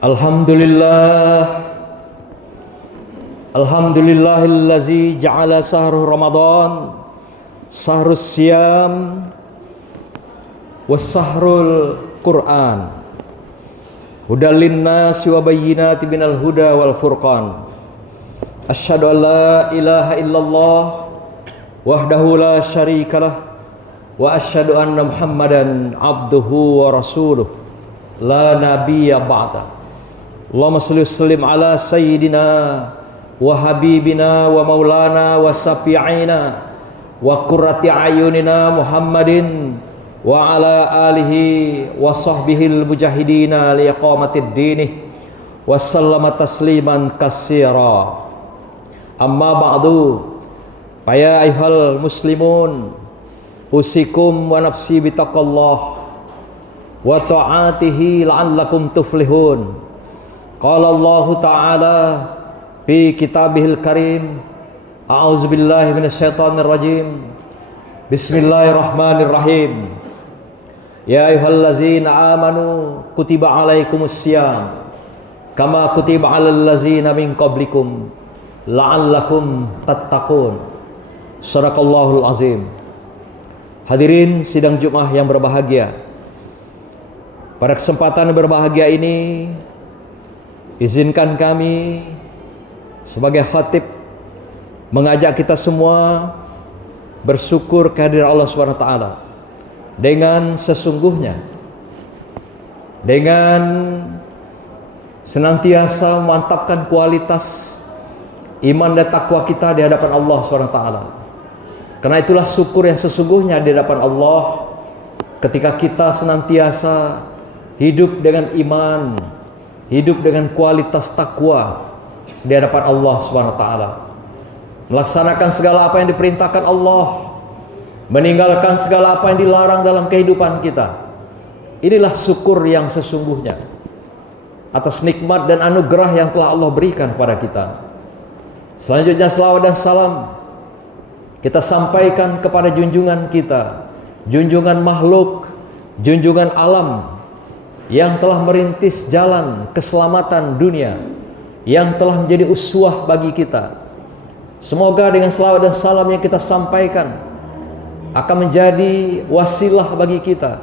Alhamdulillah, Alhamdulillahillazi ja'ala sahru Ramadan sahrus siyam was sahrul Qur'an hudal linnasi wa bayyinati minal huda wal furqan. Asyhadu an la ilaha illallah wahdahu la syarikalah wa asyhadu anna Muhammadan abduhu wa rasuluh la nabiyya ba'da. Allahumma salli wa sallim ala sayyidina wa habibina wa maulana wa safi'ina wa qurrati ayunina Muhammadin wa ala alihi wa sahbihil mujahidina li iqamatid dini wa sallama tasliman katsira. Amma ba'du, ya ayyuhal muslimun, usikum wa nafsi bitaqallah wa ta'atihi la'allakum tuflihun. Qala Allah Ta'ala fi kitabihil karim, a'udzu billahi minasyaitonir rajim. Bismillahirrahmanirrahim. Ya ayyuhallazina amanu kutiba alaikumus syiyam kama kutiba alal ladzina min qablikum la'allakum tattaqun. Shadaqallahul azim. Hadirin sidang Jumat yang berbahagia, pada kesempatan berbahagia ini izinkan kami sebagai khatib mengajak kita semua bersyukur kehadiran Allah Subhanahu wa taala dengan sesungguhnya, dengan senantiasa memantapkan kualitas iman dan takwa kita di hadapan Allah Subhanahu wa taala. Karena itulah syukur yang sesungguhnya di hadapan Allah ketika kita senantiasa hidup dengan iman, hidup dengan kualitas takwa di hadapan Allah Subhanahu wa taala, melaksanakan segala apa yang diperintahkan Allah, meninggalkan segala apa yang dilarang dalam kehidupan kita. Inilah syukur yang sesungguhnya atas nikmat dan anugerah yang telah Allah berikan kepada kita. Selanjutnya selawat dan salam kita sampaikan kepada junjungan kita, junjungan makhluk, junjungan alam, yang telah merintis jalan keselamatan dunia, yang telah menjadi uswah bagi kita. Semoga dengan selawat dan salam yang kita sampaikan akan menjadi wasilah bagi kita,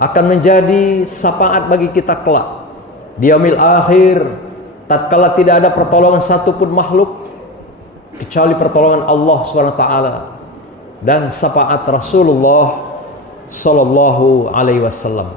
akan menjadi syafaat bagi kita kelak di yaumil akhir, tatkala tidak ada pertolongan satupun makhluk kecuali pertolongan Allah Subhanahu wa taala dan syafaat Rasulullah sallallahu alaihi wasallam.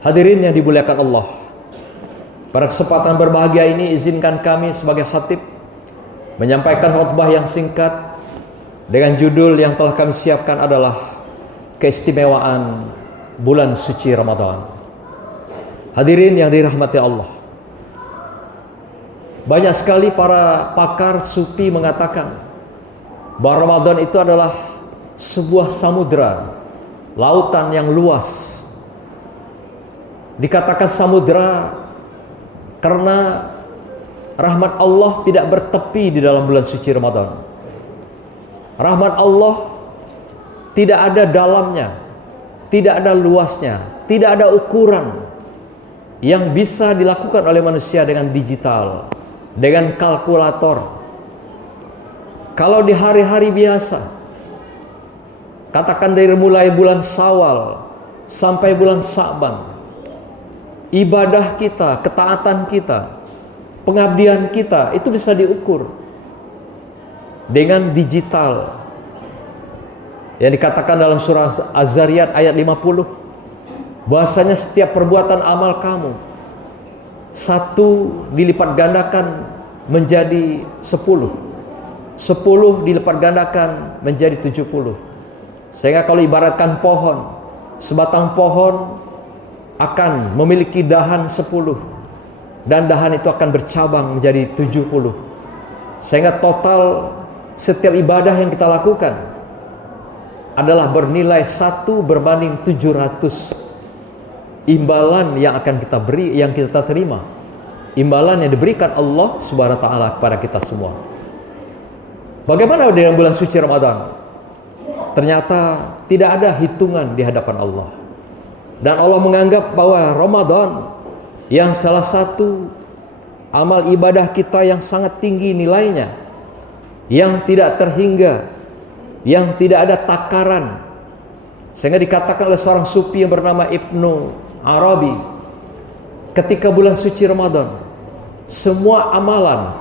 Hadirin yang dimuliakan Allah, pada kesempatan berbahagia ini izinkan kami sebagai khatib menyampaikan khutbah yang singkat dengan judul yang telah kami siapkan adalah keistimewaan bulan suci Ramadan. Hadirin yang dirahmati Allah, banyak sekali para pakar sufi mengatakan bahwa Ramadan itu adalah sebuah samudera, lautan yang luas. Dikatakan samudera karena rahmat Allah tidak bertepi di dalam bulan suci Ramadan. Rahmat Allah tidak ada dalamnya, tidak ada luasnya, tidak ada ukuran yang bisa dilakukan oleh manusia dengan digital, dengan kalkulator. Kalau di hari-hari biasa, katakan dari mulai bulan Syawal sampai bulan Sa'ban, ibadah kita, ketaatan kita, pengabdian kita itu bisa diukur dengan digital. Yang dikatakan dalam surah Az-Zariyat ayat 50, bahwasanya setiap perbuatan amal kamu satu dilipat gandakan menjadi 10, 10 dilipat gandakan menjadi 70. Sehingga kalau ibaratkan pohon, sebatang pohon akan memiliki dahan 10 dan dahan itu akan bercabang menjadi 70. Sehingga total setiap ibadah yang kita lakukan adalah bernilai 1 berbanding 700 imbalan yang akan kita beri, yang kita terima, imbalan yang diberikan Allah Subhanahu wa taala kepada kita semua. Bagaimana dengan bulan suci Ramadan? Ternyata tidak ada hitungan di hadapan Allah. Dan Allah menganggap bahwa Ramadan yang salah satu amal ibadah kita yang sangat tinggi nilainya, yang tidak terhingga, yang tidak ada takaran, sehingga dikatakan oleh seorang sufi yang bernama Ibnu Arabi, ketika bulan suci Ramadan, semua amalan,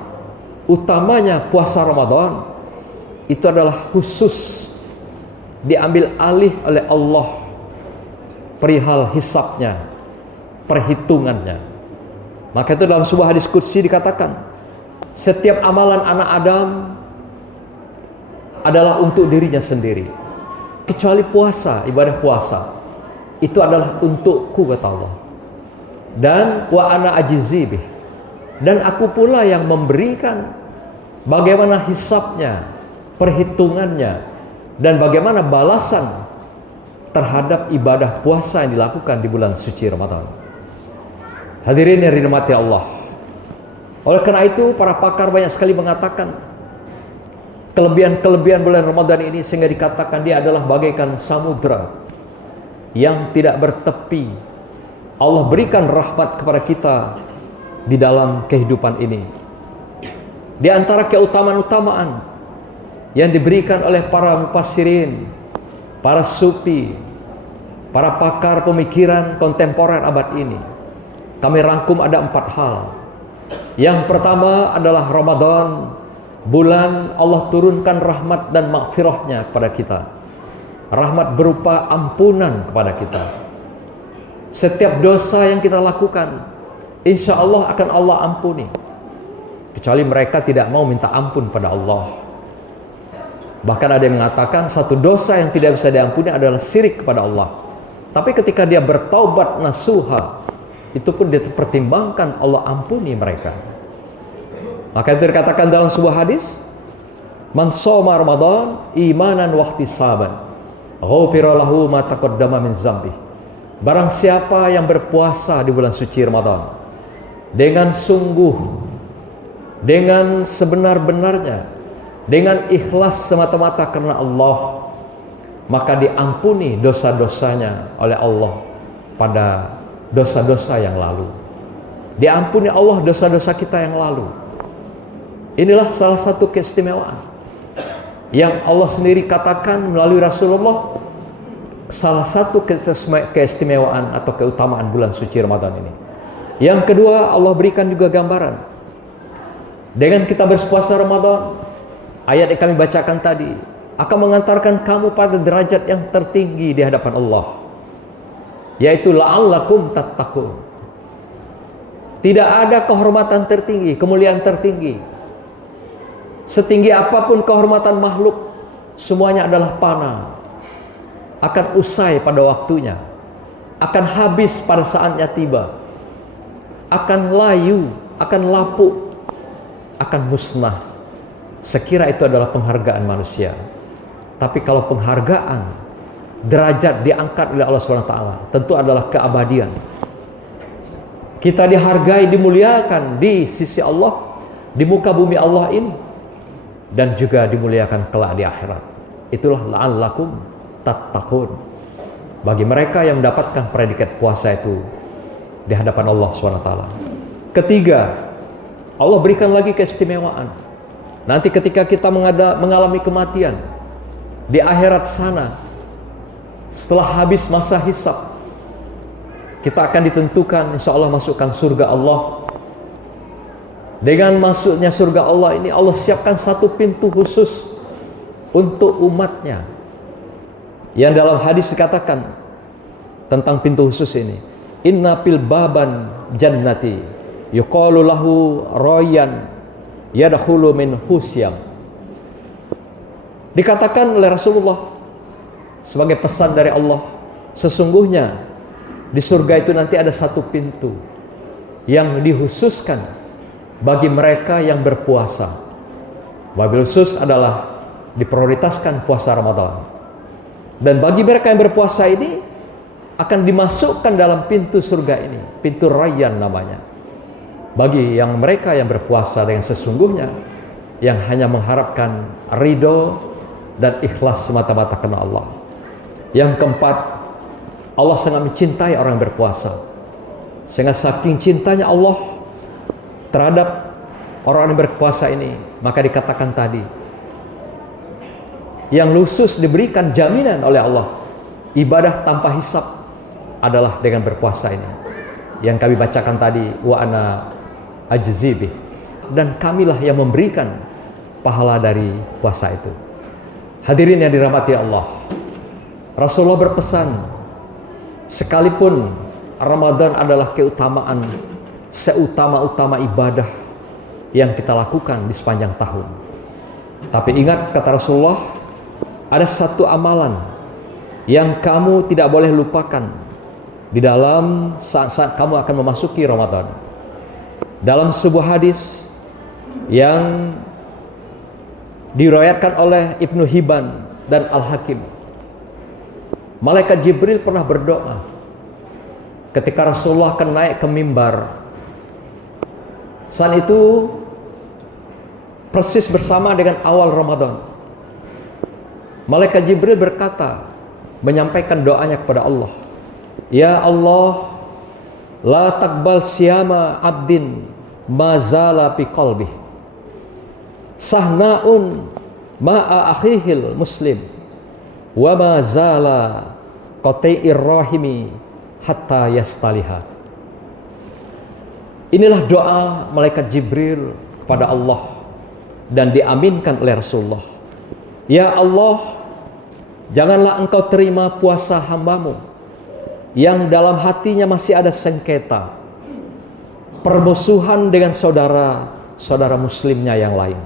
utamanya puasa Ramadan, itu adalah khusus diambil alih oleh Allah perihal hisabnya, perhitungannya. Maka itu dalam sebuah hadis qudsi dikatakan, setiap amalan anak Adam adalah untuk dirinya sendiri, kecuali puasa, ibadah puasa itu adalah untukku, kata Allah. Dan wa ana ajizi bih, dan aku pula yang memberikan bagaimana hisabnya, perhitungannya, dan bagaimana balasan terhadap ibadah puasa yang dilakukan di bulan suci Ramadan. Hadirin yang dirahmati Allah, oleh karena itu para pakar banyak sekali mengatakan kelebihan-kelebihan bulan Ramadan ini, sehingga dikatakan dia adalah bagaikan samudra yang tidak bertepi. Allah berikan rahmat kepada kita di dalam kehidupan ini. Di antara keutamaan-utamaan yang diberikan oleh para mufassirin, para sufi, para pakar pemikiran kontemporer abad ini, kami rangkum ada 4 hal. Yang pertama adalah Ramadan, bulan Allah turunkan rahmat dan maghfirahnya kepada kita. Rahmat berupa ampunan kepada kita. Setiap dosa yang kita lakukan, insya Allah akan Allah ampuni, kecuali mereka tidak mau minta ampun pada Allah. Bahkan ada yang mengatakan satu dosa yang tidak bisa diampuni adalah syirik kepada Allah. Tapi ketika dia bertaubat nasuha, itu pun dipertimbangkan, Allah ampuni mereka. Maka itu dikatakan dalam sebuah hadis, man shoma Ramadan imanan wa ihtisaban ghufira lahu ma taqaddama min dzambi. Barang siapa yang berpuasa di bulan suci Ramadan dengan sungguh, dengan sebenar-benarnya, dengan ikhlas semata-mata karena Allah, maka diampuni dosa-dosanya oleh Allah pada dosa-dosa yang lalu. Diampuni Allah dosa-dosa kita yang lalu. Inilah salah satu keistimewaan yang Allah sendiri katakan melalui Rasulullah, salah satu keistimewaan atau keutamaan bulan suci Ramadan ini. Yang kedua, Allah berikan juga gambaran. Dengan kita berpuasa Ramadan, ayat yang kami bacakan tadi akan mengantarkan kamu pada derajat yang tertinggi di hadapan Allah, yaitu la'allakum tattaqun. Tidak ada kehormatan tertinggi, kemuliaan tertinggi. Setinggi apapun kehormatan makhluk, semuanya adalah fana, akan usai pada waktunya, akan habis pada saatnya tiba, akan layu, akan lapuk, akan musnah. Sekira itu adalah penghargaan manusia. Tapi kalau penghargaan, derajat diangkat oleh Allah SWT, tentu adalah keabadian. Kita dihargai, dimuliakan di sisi Allah, di muka bumi Allah ini, dan juga dimuliakan kelak di akhirat. Itulah la'allakum tattaqun, bagi mereka yang mendapatkan predikat puasa itu di hadapan Allah SWT. Ketiga, Allah berikan lagi keistimewaan. Nanti ketika kita mengalami kematian di akhirat sana, setelah habis masa hisab, kita akan ditentukan insya Allah masukkan surga Allah. Dengan masuknya surga Allah ini, Allah siapkan satu pintu khusus untuk umatnya, yang dalam hadis dikatakan tentang pintu khusus ini, inna fil baban jannati yuqalu lahu royan yadkhulu min husyam. Dikatakan oleh Rasulullah sebagai pesan dari Allah, sesungguhnya di surga itu nanti ada satu pintu yang dikhususkan bagi mereka yang berpuasa. Wabil khusus adalah diprioritaskan puasa Ramadan. Dan bagi mereka yang berpuasa ini akan dimasukkan dalam pintu surga ini, pintu Rayyan namanya. Bagi yang mereka yang berpuasa dengan sesungguhnya, yang hanya mengharapkan ridho dan ikhlas semata-mata karena Allah. Yang keempat, Allah sangat mencintai orang yang berpuasa. Sehingga saking cintanya Allah terhadap orang yang berpuasa ini, maka dikatakan tadi, yang khusus diberikan jaminan oleh Allah, ibadah tanpa hisab adalah dengan berpuasa ini. Yang kami bacakan tadi, wa ana ajzibih, dan kamilah yang memberikan pahala dari puasa itu. Hadirin yang dirahmati Allah, Rasulullah berpesan, sekalipun Ramadan adalah keutamaan seutama-utama ibadah yang kita lakukan di sepanjang tahun, tapi ingat, kata Rasulullah, ada satu amalan yang kamu tidak boleh lupakan di dalam saat-saat kamu akan memasuki Ramadan. Dalam sebuah hadis yang diriwayatkan oleh Ibnu Hibban dan Al-Hakim, malaikat Jibril pernah berdoa ketika Rasulullah akan naik ke mimbar. Saat itu persis bersama dengan awal Ramadan. Malaikat Jibril berkata, menyampaikan doanya kepada Allah, ya Allah, la taqbal siyama abdin mazala fi qalbih sahna'un ma'a akhihil muslim wa mazala qati'ir rahimi hatta yastaliha. Inilah doa malaikat Jibril pada Allah dan diaminkan oleh Rasulullah. Ya Allah, janganlah engkau terima puasa hambamu yang dalam hatinya masih ada sengketa, permusuhan dengan saudara muslimnya yang lain.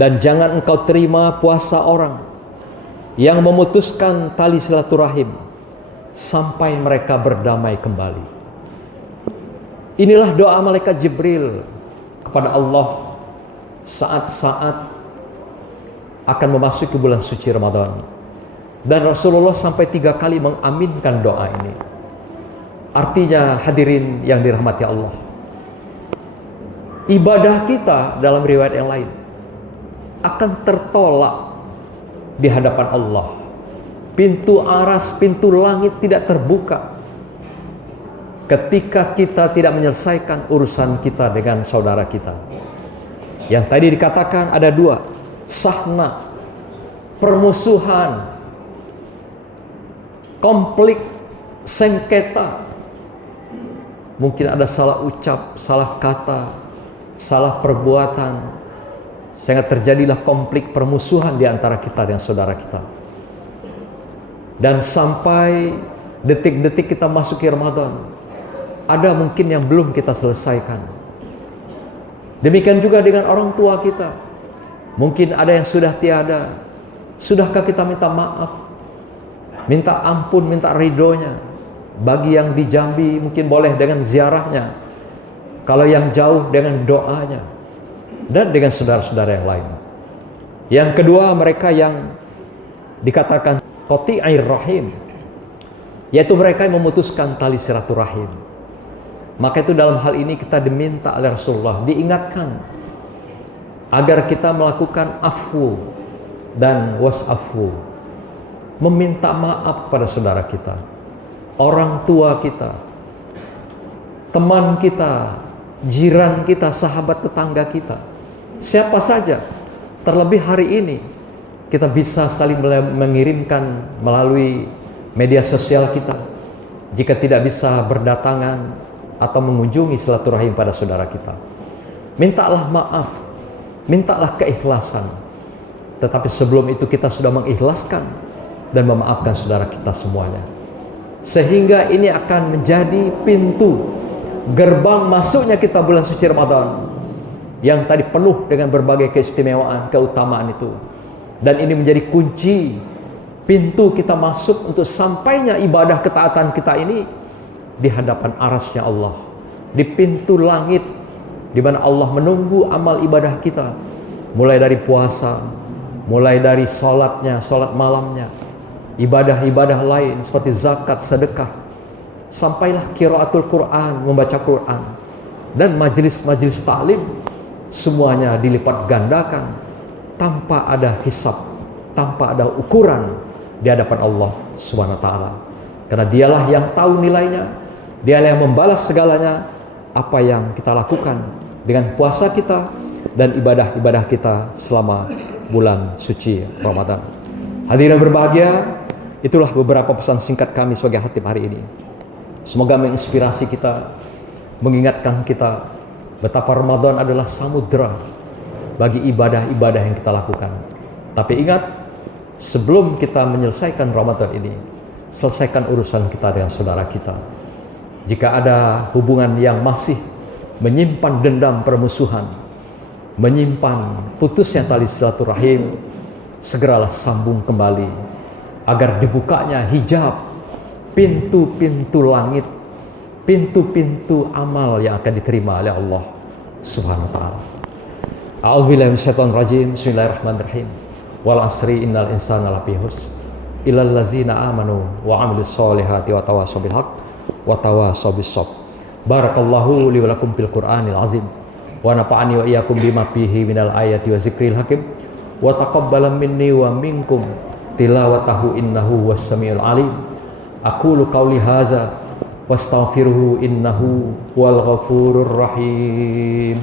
Dan jangan engkau terima puasa orang yang memutuskan tali silaturahim sampai mereka berdamai kembali. Inilah doa malaikat Jibril kepada Allah saat-saat akan memasuki bulan suci Ramadan. Dan Rasulullah sampai 3 kali mengaminkan doa ini. Artinya, hadirin yang dirahmati Allah, ibadah kita dalam riwayat yang lain akan tertolak di hadapan Allah. Pintu aras, pintu langit tidak terbuka ketika kita tidak menyelesaikan urusan kita dengan saudara kita. Yang tadi dikatakan ada 2, sahna, permusuhan, konflik, sengketa. Mungkin ada salah ucap, salah kata, salah perbuatan, sehingga terjadilah konflik, permusuhan di antara kita dengan saudara kita. Dan sampai detik-detik kita masuki Ramadan, ada mungkin yang belum kita selesaikan. Demikian juga dengan orang tua kita. Mungkin ada yang sudah tiada. Sudahkah kita minta maaf, minta ampun, minta ridhonya? Bagi yang di Jambi mungkin boleh dengan ziarahnya, kalau yang jauh dengan doanya, dan dengan saudara-saudara yang lain. Yang kedua, mereka yang dikatakan qati'ir rahim, yaitu mereka yang memutuskan tali silaturahim. Maka itu dalam hal ini kita diminta oleh Rasulullah, diingatkan agar kita melakukan afwu dan was'afu, meminta maaf pada saudara kita, orang tua kita, teman kita, jiran kita, sahabat tetangga kita, siapa saja. Terlebih hari ini kita bisa saling mengirimkan melalui media sosial kita. Jika tidak bisa berdatangan atau mengunjungi silaturahim pada saudara kita, mintalah maaf, mintalah keikhlasan. Tetapi sebelum itu kita sudah mengikhlaskan dan memaafkan saudara kita semuanya, sehingga ini akan menjadi pintu gerbang masuknya kita bulan suci Ramadan yang tadi penuh dengan berbagai keistimewaan, keutamaan itu. Dan ini menjadi kunci pintu kita masuk untuk sampainya ibadah ketaatan kita ini di hadapan arasnya Allah, di pintu langit di mana Allah menunggu amal ibadah kita, mulai dari puasa, mulai dari sholatnya, sholat malamnya, ibadah-ibadah lain seperti zakat, sedekah, sampailah qiraatul Quran, membaca Quran, dan majelis-majelis ta'lim, semuanya dilipat gandakan tanpa ada hisab, tanpa ada ukuran di hadapan Allah Subhanahu wa taala. Karena dialah yang tahu nilainya, Dialah yang membalas segalanya apa yang kita lakukan dengan puasa kita dan ibadah-ibadah kita selama bulan suci Ramadan. Hadirin berbahagia, itulah beberapa pesan singkat kami sebagai khatib hari ini. Semoga menginspirasi kita, mengingatkan kita betapa Ramadan adalah samudera bagi ibadah-ibadah yang kita lakukan. Tapi ingat, sebelum kita menyelesaikan Ramadan ini, selesaikan urusan kita dengan saudara kita. Jika ada hubungan yang masih menyimpan dendam permusuhan, menyimpan putusnya tali silaturahim, segeralah sambung kembali agar dibukanya hijab, pintu-pintu langit, pintu-pintu amal yang akan diterima oleh Allah Subhanahu wa taala. A'udzubillahi minasyaitonir rajim. Bismillahirrahmanirrahim. Wal asri innal insana lafi khusr illal ladzina amanu wa 'amilus solihati wa tawassaw bil haqq wa tawassaw bis sabr. Barakallahu li wa lakum fil Qur'anil azim wa nafa'ani wa iyyakum bima fihi minal ayati wa zikril hakim wa taqabbala minni wa minkum tilawatahu innahu was samiul alim. Aqulu qauli hadza wastaghfiruhu innahu wal ghafurur rahim.